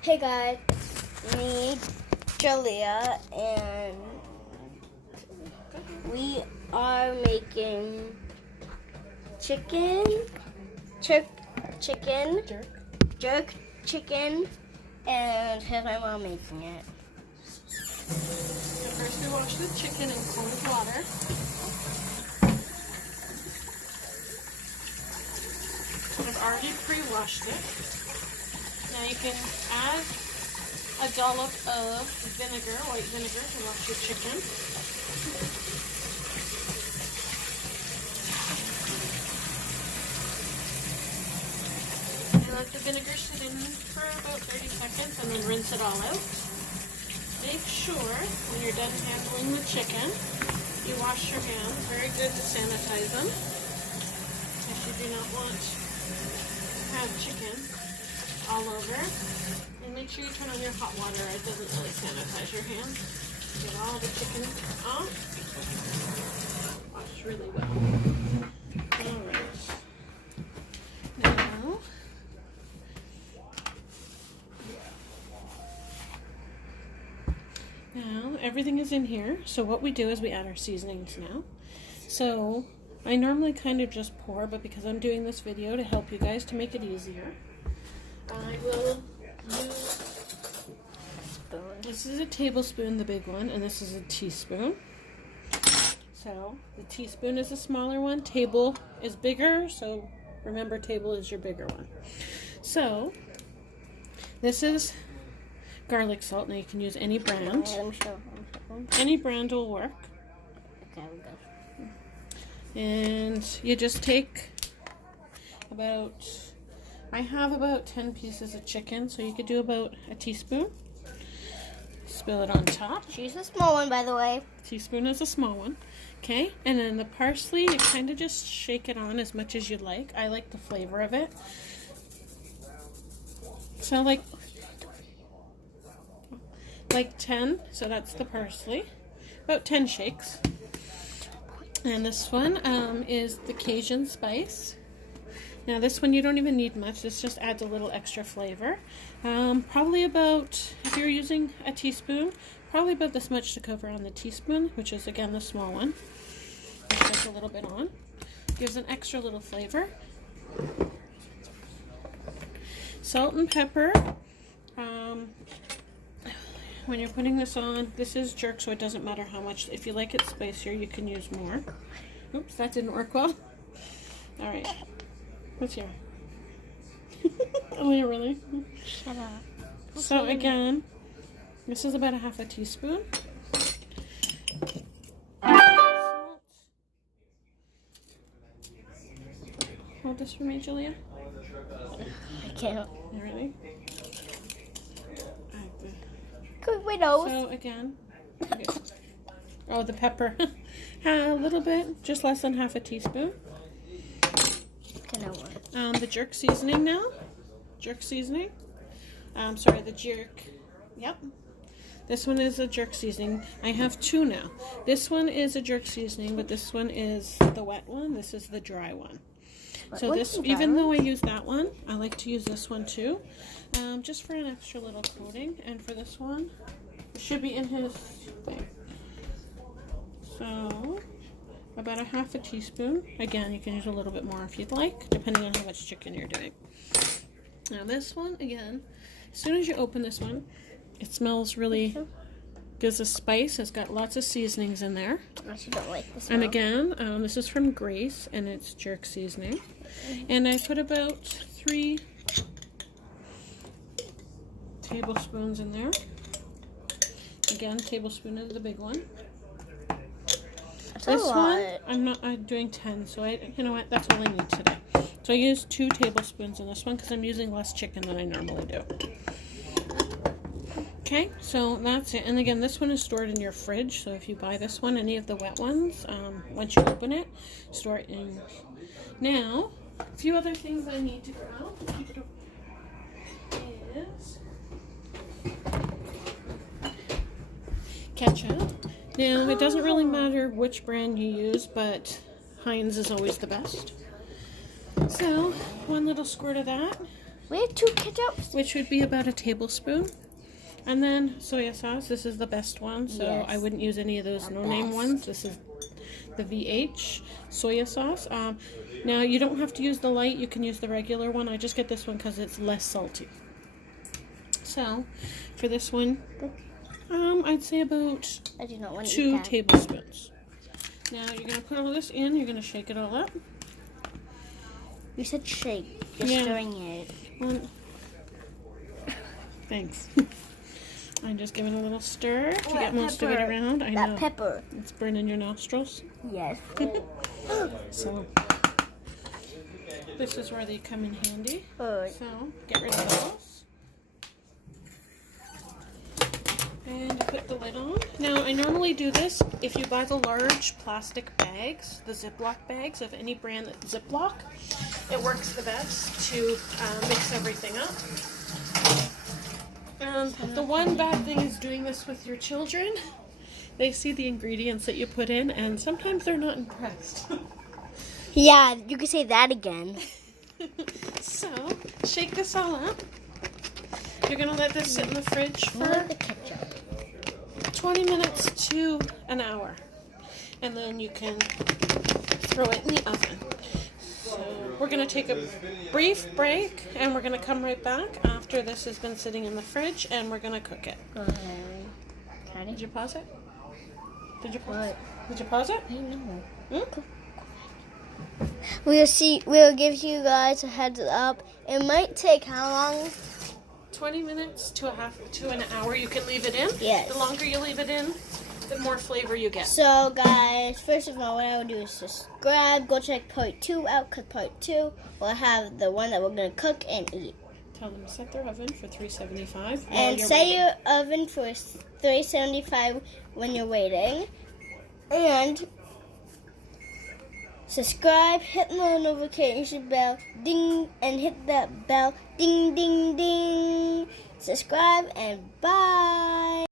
Hey guys, it's me, Julia, and we are making jerk chicken, and here's my mom making it. So first we wash the chicken in cold water. I've already pre-washed it. Now you can add a dollop of vinegar, white vinegar, to wash your chicken. And let the vinegar sit in for about 30 seconds and then rinse it all out. Make sure when you're done handling the chicken, you wash your hands. Very good to sanitize them, if you do not want to have chicken all over. And make sure you turn on your hot water. It doesn't really sanitize your hands. Get all the chicken off. Wash really well. Alright. Now everything is in here. So what we do is we add our seasonings now. So I normally kind of just pour, but because I'm doing this video to help you guys to make it easier, I will use, this is a tablespoon, the big one, and this is a teaspoon. So the teaspoon is a smaller one, table is bigger, so remember table is your bigger one. So this is garlic salt. Now you can use any brand. Any brand will work. And you just take about, I have about 10 pieces of chicken, so you could do about a teaspoon. Spill it on top. She's a small one, by the way. Teaspoon is a small one. Okay, and then the parsley, you kind of just shake it on as much as you like. I like the flavor of it. So like 10, so that's the parsley. About 10 shakes. And this one is the Cajun spice. Now this one you don't even need much. This just adds a little extra flavor. Probably about, if you're using a teaspoon, probably about this much to cover on the teaspoon, which is again the small one. Just a little bit on. Gives an extra little flavor. Salt and pepper. When you're putting this on, this is jerk, so it doesn't matter how much. If you like it spicier, you can use more. Oops, that didn't work well. All right. What's here? Oh, yeah, really? Shut up. So again, this is about a half a teaspoon. Salt. Hold this for me, Julia. I can't. You ready? Cook my nose. So again, okay. Oh, the pepper. A little bit, just less than half a teaspoon. The jerk seasoning now. Jerk seasoning. Sorry, the jerk. Yep. This one is a jerk seasoning. I have two now. This one is a jerk seasoning, but this one is the wet one. This is the dry one. So this, even though I use that one, I like to use this one too, just for an extra little coating. And for this one, it should be in his thing. So about a half a teaspoon. Again, you can use a little bit more if you'd like, depending on how much chicken you're doing. Now this one, again, as soon as you open this one, it smells really, gives a spice. It's got lots of seasonings in there. I actually don't like this. And again, this is from Grace, and it's jerk seasoning. And I put about 3 tablespoons in there. Again, tablespoon is the big one. This one, I'm doing 10, so you know what, that's all I need today. So I used 2 tablespoons in this one because I'm using less chicken than I normally do. Okay, so that's it. And again, this one is stored in your fridge, so if you buy this one, any of the wet ones, once you open it, store it in. Now, a few other things I need to grab is ketchup. Now, it doesn't really matter which brand you use, but Heinz is always the best. So, 1 little squirt of that. We have 2 ketchups. which would be about a tablespoon. And then soya sauce. This is the best one, so Yes. I wouldn't use any of those no-name best. ones. This is the VH soya sauce. Now, you don't have to use the light. You can use the regular one. I just get this one because it's less salty. So, for this one, I'd say about I do not want to 2 eat that. tablespoons. Now, you're going to put all this in. You're going to shake it all up. You said shake. You're Yeah. stirring it. Well, thanks. I'm just giving a little stir to get most of it pepper. around. I That know. pepper. It's burning your nostrils. Yes. So, this is where they come in handy. Good. So, get rid of those. And put the lid on. Now, I normally do this if you buy the large plastic bags, the Ziploc bags of any brand that's Ziploc. It works the best to mix everything up. The one bad thing is doing this with your children. They see the ingredients that you put in, and sometimes they're not impressed. Yeah, you can say that again. So, shake this all up. You're going to let this sit in the fridge for The ketchup. 20 minutes to an hour. And then you can throw it in the oven. So, we're going to take a brief break, and we're going to come right back after this has been sitting in the fridge, and we're going to cook it. Did you pause it? Did you pause it? Did you pause it? I know. Hmm? We'll give you guys a heads up. It might take how long? 20 minutes to an hour. You can leave it in. Yes. The longer you leave it in, the more flavor you get. So, guys, first of all, what I would do is subscribe. Go check part 2 out, because part 2 will have the one that we're going to cook and eat. Tell them to set their oven for 375. And set your oven for 375 when you're waiting. And subscribe, hit the notification bell, ding, and hit that bell, ding, ding, ding. Subscribe, and bye.